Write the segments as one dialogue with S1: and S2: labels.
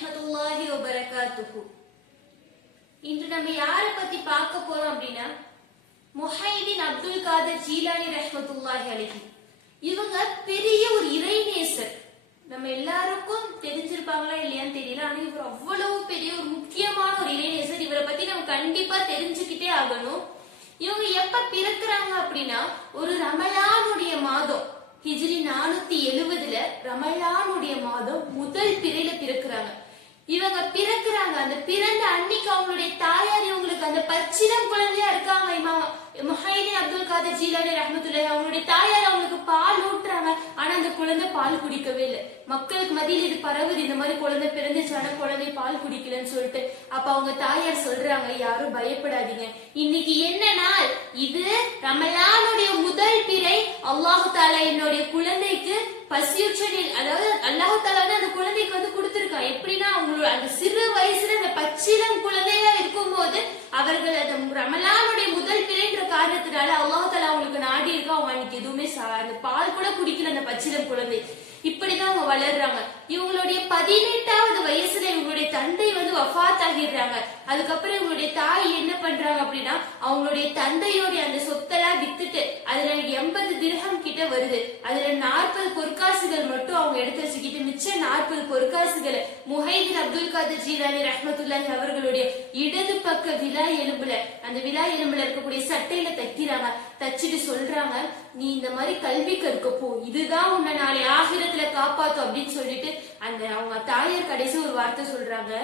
S1: வரஹ்மத்துல்லாஹி வபரகாத்துஹு. இன்று நம்ம யாரை பத்தி பார்க்க போறோம் அப்படின்னா முஹைதீன் அப்துல் காதர் ஜீலானி ரஹ்மத்துல்லாஹி அலஹி. இவங்க பெரிய ஒரு இறைநேசர். நம்ம எல்லாருக்கும் தெரிஞ்சிருப்பாங்களா இல்லையான்னு தெரியல ஆனா இவர் அவ்வளவு பெரிய ஒரு முக்கியமான ஒரு இளைஞர் இவரை பத்தி நம்ம கண்டிப்பா தெரிஞ்சுக்கிட்டே ஆகணும். இவங்க எப்ப பிறக்குறாங்க அப்படின்னா ஒரு ரமலானுடைய மாதம் ஹிஜ்ரி நானூத்தி எழுவதுல ரமலானுடைய மாதம் முதல் பிறையில பிறக்குறாங்க. இவங்க பிறக்குறாங்க. அந்த பிறந்த அன்னைக்கு அவங்களுடைய தாயார் இவங்களுக்கு அந்த பச்சிலம் குழந்தையா இருக்காங்க. இமா முஹைனே அப்துல் காதர் ஜீலானி ரஹ்மத்துல்லாஹி அவங்களுடைய தாயார் அவங்களுக்கு பால் ஊட்டுறாங்க. ஆனா அந்த குழந்தை பால் குடிக்கவே இல்லை. மக்களுக்கு மத்தியில் இது பரவுது. இந்த மாதிரி குழந்தை பிறந்துச்சு ஆனா குழந்தை பால் குடிக்கலன்னு சொல்லிட்டு அப்ப அவங்க தாயார் சொல்றாங்க. யாரும் பயப்படாதீங்க. இன்னைக்கு என்ன நாள்? இது ரமலானுடைய அல்லாஹு தாலா என்னுடைய குழந்தைக்கு பசியுற்றனில் அதாவது அல்லாஹு தாலா வந்து அந்த குழந்தைக்கு வந்து கொடுத்துருக்கான். எப்படின்னா அவங்களோட அந்த சிறு வயசுல அந்த பச்சிலம் குழந்தையா இருக்கும்போது அவர்கள் அந்த ரமலானுடைய முதல் பிறைன்ற காரணத்தினால அல்லாஹு தாலா அவங்களுக்கு நாடி இருக்கா? அவங்க அன்னைக்கு எதுவுமே சா- அந்த பால் கூட குடிக்கல அந்த பச்சிலம் குழந்தை. இப்படிதான் அவங்க வளர்றாங்க. இவங்களுடைய பதினெட்டாவது வயசுல இவங்களுடைய தந்தை வந்து வஃத் ஆகிடுறாங்க அதுக்கப்புறம் இவங்களுடைய தாய் என்ன பண்றாங்க அப்படின்னா அவங்களுடைய தந்தையோடைய அந்த சொத்தெல்லாம் வித்துட்டு அதுல எண்பது திரகம் கிட்ட வருது. அதுல நாற்பது பொற்காசுகள் மட்டும் அவங்க எடுத்து வச்சுக்கிட்டு மிச்ச நாற்பது பொற்காசுகளை முஹைதீன் அப்துல் காதர் ஜீலானி ரஹ்மத்துல்லாஹி அவர்களுடைய இடது பக்க விழா எலும்புல அந்த விழா எலும்புல இருக்கக்கூடிய சட்டையில தைக்கிறாங்க. தச்சுட்டு சொல்றாங்க நீ இந்த மாதிரி கல்வி கற்க போ இதுதான் உன்னை நாளை ஆகிரத்துல காப்பாத்தும் அப்படின்னு சொல்லிட்டு அந்த அவங்க தாயார் கடைசி ஒரு வார்த்தை சொல்றாங்க.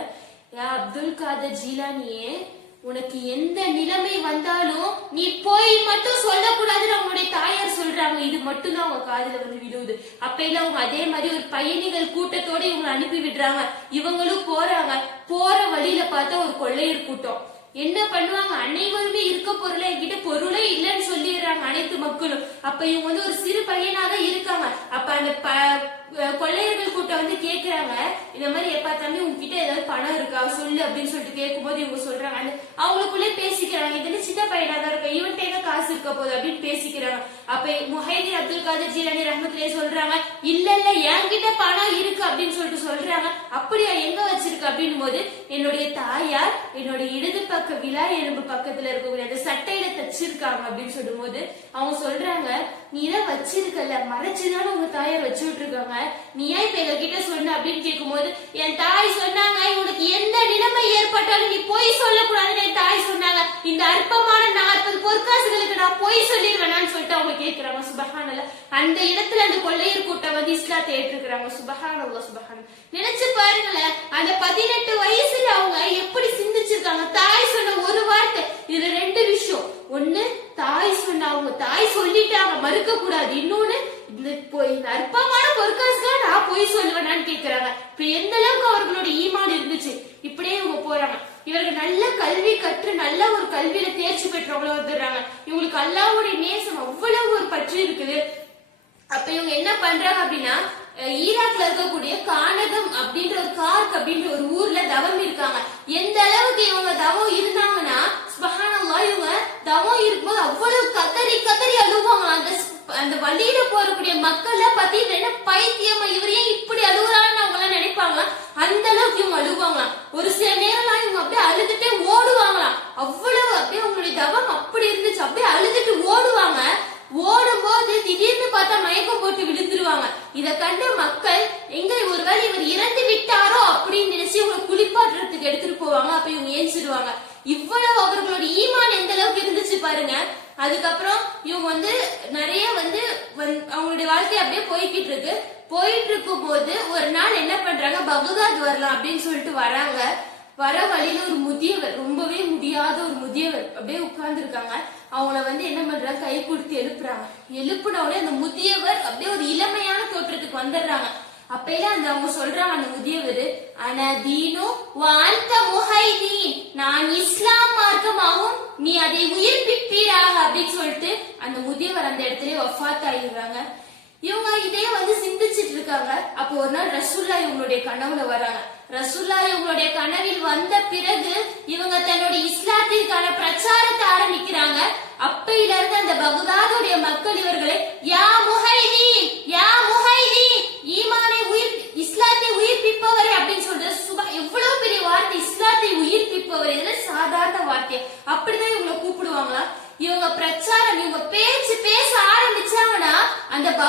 S1: யா அப்துல் காதர் ஜீலானியே உனக்கு எந்த நிலைமை வந்தாலும் நீ போய் மட்டும் சொல்லக்கூடாதுன்னு அவங்களுடைய தாயார் சொல்றாங்க. இது மட்டும் தான் அவங்க காதுல வந்து விழுவுது. அப்பையில அவங்க அதே மாதிரி ஒரு பயணிகள் கூட்டத்தோட இவங்க அனுப்பி விடுறாங்க. இவங்களும் போறாங்க. போற வழியில பார்த்தா ஒரு கொள்ளையர் கூட்டம். என்ன பண்ணுவாங்க? அனைவருமே இருக்க பொருளை என்கிட்ட பொருளே இல்லைன்னு சொல்லிடுறாங்க அனைத்து மக்களும். அப்ப இவங்க வந்து ஒரு சிறு பையனா தான் இருக்காங்க. அப்ப அந்த ப- கொள்ளையர்கள் கூட்டம் வந்து கேக்குறாங்க. இந்த மாதிரி எப்பா தம்பி உங்ககிட்ட ஏதாவது பணம் இருக்கா? சொல்லு அப்படின்னு சொல்லிட்டு கேட்கும்போது இவங்க சொல்றாங்க. அந்த அவங்களுக்குள்ளே பேசிக்கிறாங்க. இதுல சின்ன பையனா? தான் இருக்க இவன்ட்ட என்ன காசு இருக்க போகுது? அப்படின்னு பேசிக்கிறாங்க. அப்ப முஹைதீன் அப்துல் காதர் ஜீரானி ரஹமத்துலே சொல்றாங்க இல்ல இல்ல என்கிட்ட பணம் இருக்கு அப்படின்னு சொல்லிட்டு சொல்றாங்க. அப்படியா? எங்க வச்சிருக்கு? அப்படின்னும் போது என்னுடைய தாயார் என்னுடைய இடது பக்க விழா எலும்பு பக்கத்துல இருக்கக்கூடிய அந்த சட்டையில தச்சிருக்காங்க அப்படின்னு சொல்லும் போது அவங்க சொல்றாங்க நீ தான் வச்சிருக்கல மறைச்சுதானே உங்க தாயார் வச்சு விட்டுருக்காங்க. நீ ஏன் இப்ப எங்க கிட்ட சொன்ன? அப்படின்னு கேட்கும்போது என் தாய் சொன்னாங்க உனக்கு எந்த நிலைமை ஏற்பட்டாலும் நீ போய் சொல்லக்கூடாதுன்னு தாய் சொன்னாங்க இந்த அற்பமான நாற்பது பொற்காசுகளுக்கு நான் பொய் சொல்லிடுவேனான்னு சொல்லிட்டு அவங்க கேட்கிறாங்க சுபஹானல்ல. அந்த இடத்துல அந்த கொள்ளையர் கூட்டம் வந்து இஸ்லாத்தை ஏற்றுக்கிறாங்க. சுபஹானல்ல சுபஹான் நினைச்சு பாருங்களேன் அந்த பதினெட்டு வயசுல அவங்க எப்படி சிந்திச்சிருக்காங்க? தாய் சொன்ன ஒரு வார்த்தை இதுல ரெண்டு விஷயம். ஒண்ணு தாய் சொன்ன அவங்க தாய் சொல்லிட்டாங்க மறுக்க கூடாது இன்னொன்னு இந்த பொய் இந்த அற்பமான பொற்காசுக்காக நான் போய் சொல்லுவேனான்னு கேக்குறாங்க. இப்ப எந்த அளவுக்கு அவர்களோட ஈமான் இருந்துச்சு? இப்படியே இவங்க போறாங்க. இவர்கள் நல்ல கல்வி கற்று நல்ல ஒரு கல்வியில தேர்ச்சி பெற்றவங்களும் வந்துடுறாங்க. இவங்களுக்கு அல்லாவுடைய நேசம் அவ்வளவு ஒரு பற்று இருக்குது. அப்ப இவங்க என்ன பண்றாங்க அப்படின்னா ஈராக்ல இருக்கக்கூடிய கானகம் அப்படின்ற ஒரு கார்க் அப்படின்ற ஒரு ஊர்ல தவம் இருக்காங்க. எந்த அளவுக்கு இவங்க தவம் இருந்தாங்கன்னா சுபஹானல்லாஹ் தவம் இருக்கும்போது அவ்வளவு கதறி கதறி அழுவாங்க அந்த அந்த வழியில போறக்கூடிய மக்களை பத்தி இவர் என்ன பைத்தியமா இவர் ஏன் இப்படி அழுகுறான்னு அவங்க எல்லாம் நினைப்பாங்க அந்த அளவுக்கு இவங்க அழுவாங்களாம் ஒரு சில நேரம்லாம் இவங்க அப்படியே அழுதுட்டே ஓடுவாங்களாம் அவ்வளவு அப்படியே உங்களுடைய தவம் அப்படி இருந்துச்சு. அப்படியே அழுதுட்டு ஓடுவாங்க. ஓடும்போது திடீர்னு பார்த்தா மயக்கம் போட்டு விழுந்துருவாங்க. இதை கண்டு மக்கள் எங்க ஒருவேளை இவர் இறந்து விட்டாரோ அப்படின்னு நினைச்சு இவங்க குளிப்பாட்டுறதுக்கு எடுத்துட்டு போவாங்க. அப்ப இவங்க ஏஞ்சிடுவாங்க இவ்வளவு அவர்களோட ஈமான் எந்த அளவுக்கு இருந்துச்சு பாருங்க. அதுக்கப்புறம் இவங்க வந்து நிறைய வந்து வந்து- அவங்களுடைய வாழ்க்கை அப்படியே போய்கிட்டு இருக்கு போயிட்டு இருக்கும் போது ஒரு நாள் என்ன பண்றாங்க? பகதாத் வரலாம் அப்படின்னு சொல்லிட்டு வராங்க. வர வழியில ஒரு முதியவர் ரொம்பவே முடியாத ஒரு முதியவர் அப்படியே உட்கார்ந்து இருக்காங்க அவங்கள வந்து என்ன பண்றாங்க? கை கொடுத்து எழுப்புறாங்க. எழுப்புன உடனே அந்த முதியவர் அப்படியே ஒரு இளமையான தோற்றத்துக்கு வந்துடுறாங்க. அப்பையில அந்த அவங்க சொல்றாங்க அந்த முதியவர் ஆனா தீனு வாந்த முஹைதீன். நான் இஸ்லாம் மார்க்கமாகும் நீ அதை உயிர்ப்பிப்பீராக அப்படின்னு சொல்லிட்டு அந்த முதியவர் அந்த இடத்துல வஃபாத் ஆகிடுறாங்க இவங்க இதே வந்து சிந்திச்சிட்டு இருக்காங்க. அப்போ ஒரு நாள் ரசூல்லா இவங்களுடைய கனவுல வராங்க. ரசூல்லா இவங்களுடைய கனவில் வந்த பிறகு இவங்க தன்னுடைய இஸ்லாத்திற்கான பிரச்சாரத்தை ஆரம்பிக்கிறாங்க. அப்பையில இருந்து அந்த பகுதாதுடைய மக்கள் இவர்களை யா முஹைதீன் யா முஹைதீன் ஈமானை உயிர் இஸ்லாத்தை உயிர்ப்பிப்பவரே அப்படின்னு சொல்ற சுப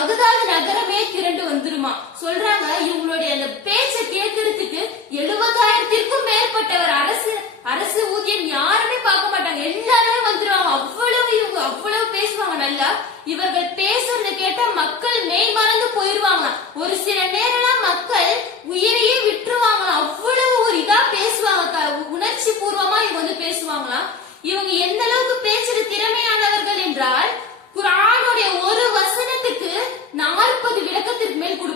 S1: பகதாது நகரமே திரண்டு வந்துருமா? சொல்றாங்க இவங்களுடைய அந்த பேச்ச கேட்கறதுக்கு எழுபதாயிரத்திற்கும் மேற்பட்டவர் அரசு அரசு ஊதியம் யாருமே பார்க்க மாட்டாங்க. எல்லாருமே வந்துருவாங்க. அவ்வளவு இவங்க அவ்வளவு பேசுவாங்க நல்லா. இவர்கள் பேசுறத கேட்டா மக்கள் மெய் மறந்து போயிருவாங்க. ஒரு சில நேரம் மக்கள் உயிரையே விட்டுருவாங்க. அவ்வளவு ஒரு இதா பேசுவாங்க. உணர்ச்சி பூர்வமா இவங்க வந்து பேசுவாங்களாம். இவங்க எந்த அளவுக்கு பேசுற திறமையானவர்கள் என்றால் குரான் ஒரு வசனத்துக்கு நாற்பது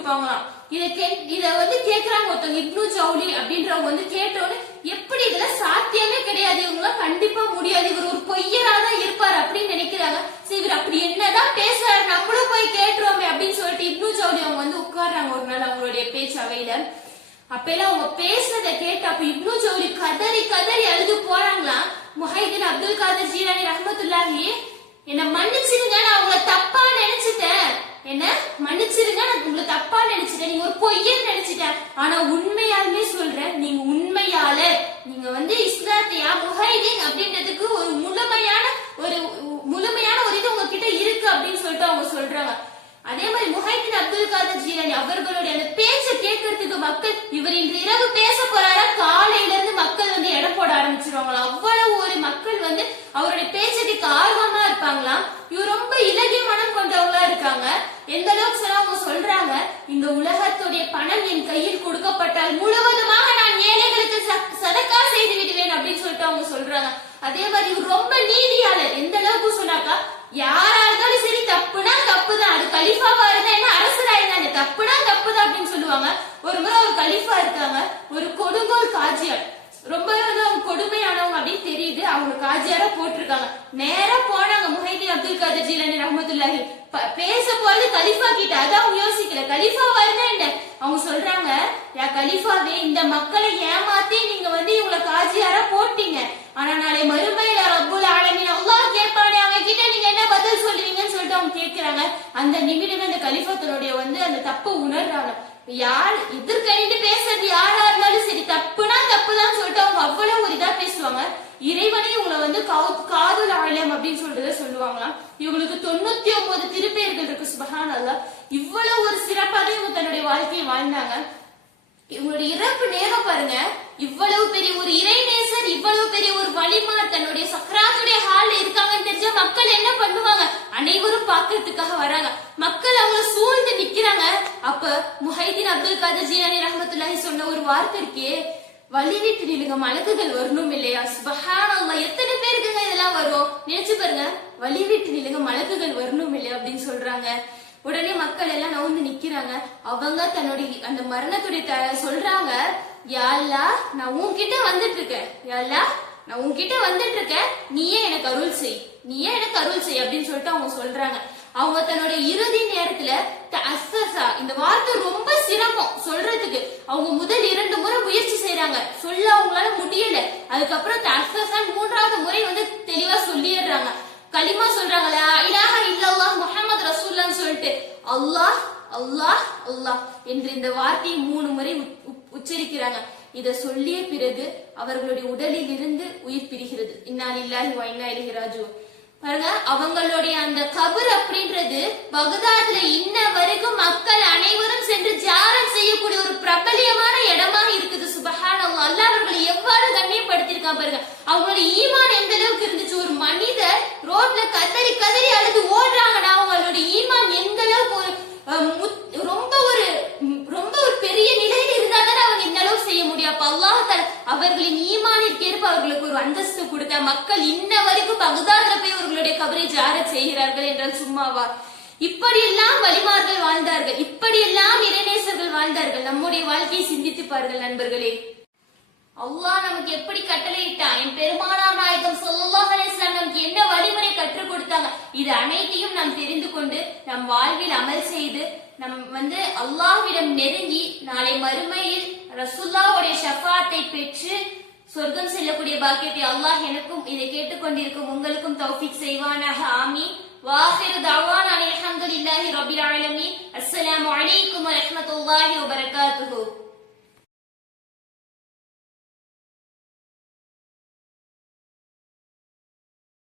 S1: இருப்பாங்களாம் மேல் இத கே இத வந்து கேக்குறாங்க ஒருத்தவங்க இப்னு ஜவுலி அப்படின்றவங்க வந்து கேட்டோன்னு எப்படி இதுல சாத்தியமே கிடையாது இவங்களாம் கண்டிப்பா முடியாது. இவர் ஒரு பொய்யரா தான் இருப்பார் அப்படின்னு நினைக்கிறாங்க. சரி இவர் அப்படி என்னதான் பேசுறாரு நம்மளும் போய் கேட்டுருவோமே அப்படின்னு சொல்லிட்டு இப்னு ஜவுலி அவங்க வந்து உட்கார்றாங்க ஒரு நாள் அவங்களுடைய பேச்சு அவையில. அப்பெல்லாம் அவங்க பேசுறத கேட்டு அப்ப இப்னு ஜவுலி கதறி கதறி அழுது போறாங்களாம். முஹைதீன் அப்துல் காதர் ஜீரானி ரஹமத்துல்லாஹி என்ன மன்னிச்சிருங்க நான் உங்களை தப்பா நினைச்சிட்டேன். என்ன? மன்னிச்சிருங்க நான் உங்களை தப்பா நினைச்சிட்டேன். நீங்க ஒரு பொய்யன்னு நினைச்சிட்டேன் ஆனா உண்மையாலுமே சொல்றேன் நீங்க உண்மையால நீங்க வந்து இஸ்லாத்தியா முஹைதீன் அப்படின்றதுக்கு ஒரு முழுமையான ஒரு முழுமையான ஒரு இது உங்ககிட்ட இருக்கு அப்படின்னு சொல்லிட்டு அவங்க சொல்றாங்க. அதே மாதிரி முஹைதீன் அப்துல் காதர் ஜீலானி அவர்களுடைய அந்த பேச்சை கேட்கறதுக்கு மக்கள் இவர் இன்று இரவு பேச போறாரா? காலையில இருந்து மக்கள் வந்து இடம் போட ஆரம்பிச்சிருவாங்களா? அவ்வளவு ஒரு மக்கள் வந்து அவருடைய பேச இவர் ரொம்ப இலகிய மனம் கொண்டவங்களா இருக்காங்க. எந்த அளவுக்கு சொன்னா அவங்க சொல்றாங்க இந்த உலகத்துடைய பணம் என் கையில் கொடுக்கப்பட்டால் முழுவதுமாக நான் ஏழைகளுக்கு சதக்கா செய்து விடுவேன் அப்படின்னு சொல்லிட்டு அவங்க சொல்றாங்க. அதே மாதிரி இவர் ரொம்ப நீதியாளர். எந்த அளவுக்கு சொன்னாக்கா யாரா இருந்தாலும் சரி தப்புனா தப்புதான். அது கலிஃபாவா இருந்தா என்ன அரசரா இருந்தா தப்புனா தப்புதான் அப்படின்னு சொல்லுவாங்க. ஒரு முறை ஒரு கலிஃபா இருக்காங்க. ஒரு கொடுங்கோல் காஜியார் ரொம்ப வந்து அவங்க கொடுமையானவங்க அப்படின்னு தெரியுது. அவங்க காஜியாரா போட்டிருக்காங்க. நேரா போனாங்க முஹைதீன் அப்துல் காதர் ஜீலானி ரஹமத்துல்லாஹி. பேச போறது கலிஃபா கிட்ட. அதான் அவங்க யோசிக்கல. கலிஃபா வருதா என்ன? அவங்க சொல்றாங்க யா கலிஃபாவே இந்த மக்களை ஏமாத்தி நீங்க வந்து இவங்களை காஜியாரா போட்டீங்க. ஆனா நாளை மறுமையில ரப்புல் ஆலமின் அல்லாஹ் கேட்பானே அவங்க கிட்ட நீங்க என்ன பதில் சொல்லுவீங்கன்னு சொல்லிட்டு அவங்க கேட்கிறாங்க அந்த நிமிடமே அந்த கலிஃபத்தினுடைய வந்து அந்த தப்பு உணர்றாங்க. யார் எதிர்கணிட்டு பேசுறது யாரா இருந்தாலும் சரி தப்புனா தப்புதான் சொல்லிட்டு அவங்க அவ்வளவு ஒரு இதா பேசுவாங்க. இறைவனே இவங்களை வந்து காதல் காதுல் ஆலயம் அப்படின்னு சொல்றத சொல்லுவாங்களாம் இவங்களுக்கு தொண்ணூத்தி ஒன்பது திருப்பெயர்கள் இருக்கு சுபகான் அல்ல இவ்வளவு ஒரு சிறப்பாக இவங்க தன்னுடைய வாழ்க்கையை வாழ்ந்தாங்க. இவங்களுடைய இறப்பு நேரம் பாருங்க. இவ்வளவு பெரிய ஒரு இறைநேசர் இவ்வளவு பெரிய ஒரு வலிமார் தன்னுடைய சக்கராத்துடைய ஹால்ல இருக்காங்கன்னு தெரிஞ்சா மக்கள் என்ன பண்ணுவாங்க அனைவரும் பார்க்கறதுக்காக வராங்க. மக்கள் அவங்கள சூழ்ந்து நிக்கிறாங்க. அப்ப முஹைதீன் அப்துல் காதர் ஜீலானி ரஹமத்துல்லாஹி சொன்ன ஒரு வார்த்தை இருக்கே வழிவிட்டு நிலுங்க மலக்குகள் வரணும் இல்லையா? சுபஹானல்லாஹ் எத்தனை பேருக்குங்க இதெல்லாம் வரும்? நினைச்சு பாருங்க. வழிவிட்டு நிலுங்க மலக்குகள் வரணும் இல்லையா அப்படின்னு சொல்றாங்க. உடனே மக்கள் எல்லாம் நவுந்து நிக்கிறாங்க. அவங்க தன்னுடைய அந்த மரணத்துடைய சொல்றாங்க யாழ்லா நான் உன்கிட்ட வந்துட்டு இருக்கேன். யாழ்லா நான் உன்கிட்ட வந்துட்டு இருக்கேன். நீயே எனக்கு அருள் செய். நீ ஏன் எனக்கு அருள் செய் அப்படின்னு சொல்லிட்டு அவங்க சொல்றாங்க. அவங்க தன்னுடைய இறுதி நேரத்துல தஅஸ்ஸஸா, இந்த வார்த்தை ரொம்ப சிரமம் சொல்றதுக்கு. அவங்க முதல் இரண்டு முறை முயற்சி செய்யறாங்க சொல்ல அவங்களால முடியல. அதுக்கப்புறம் தஅஸ்ஸஸா மூன்றாவது முறை வந்து தெளிவா சொல்லிடுறாங்க. களிமா சொல்றாங்களா இலாஹ இல்லல்லாஹ் முஹம்மது ரசூல்லான்னு சொல்லிட்டு. அல்லாஹ் அல்லாஹ் அல்லாஹ் என்று இந்த வார்த்தையை மூணு முறை உச்சரிக்கிறாங்க. இத சொல்லிய பிறகு அவர்களுடைய உடலில் இருந்து உயிர் பிரிகிறது. இன்னா இல்லாஹி வைனா இன்னா பாருங்க அவங்களுடைய அந்த கபர் அப்படின்றது பகதாதுல இன்ன வரைக்கும் மக்கள் அனைவரும் சென்று ஜாரம் செய்யக்கூடிய ஒரு பிரபலியமான இடமாக இருக்குது. சுபஹான் அல்லாஹ் அவர்களை எவ்வாறு கண்ணியப்படுத்திருக்கான் பாருங்க. அவங்களோட ஈமான் எந்த அளவுக்கு இருந்துச்சு? ஒரு மனிதர் ரோட்ல கதறி கதறி அழுது ஓடுறாங்கன்னா அவங்களோட ஈமான் எந்த அளவுக்கு ஒரு அஹ், முத்- ரொம்ப ஒரு ம், ரொம்ப ஒரு பெரிய நிலையில இருந்தா தானே அவங்க இந்த அளவு செய்ய முடியும் அப்ப அல்லாஹ் தஆலா அவர்களின் ஈமானிற்கேற்ப அவர்களுக்கு ஒரு அந்தஸ்து கொடுத்த மக்கள் இன்ன வரைக்கும் பகுதாதுல போய் அவர்களுடைய கபரை ஜார செய்கிறார்கள் என்றால் சும்மாவா? இப்படியெல்லாம் வலிமார்கள் வாழ்ந்தார்கள். இப்படியெல்லாம் இறைநேசர்கள் வாழ்ந்தார்கள். நம்முடைய வாழ்க்கையை சிந்தித்து பாருங்கள் நண்பர்களே. அல்லாஹ் நமக்கு எப்படி கட்டளையிட்டான்? என் பெருமானார் நாயகம் ஸல்லல்லாஹு நமக்கு என்ன வழிமுறை கற்றுக் கொடுத்தாங்க? இது அனைத்தையும் நாம் தெரிந்து கொண்டு நம் வாழ்வில் அமல் செய்து நம் வந்து அல்லாஹ்விடம் நெருங்கி நாளை மறுமையில் ரசுல்லாவுடைய ஷஃபாத்தை பெற்று சொர்க்கம் செல்லக்கூடிய பாக்கியத்தை அல்லாஹ் எனக்கும் இதை கேட்டுக்கொண்டிருக்கும் உங்களுக்கும் தௌஃபீக் செய்வானாக. ஆமீன். வாஹிரு தவான் அல்ஹம்துலில்லாஹி ரப்பில் ஆலமீன். அஸ்ஸலாமு அலைக்கும் வரஹ்மத்துல்லாஹி வபரகாத்துஹு.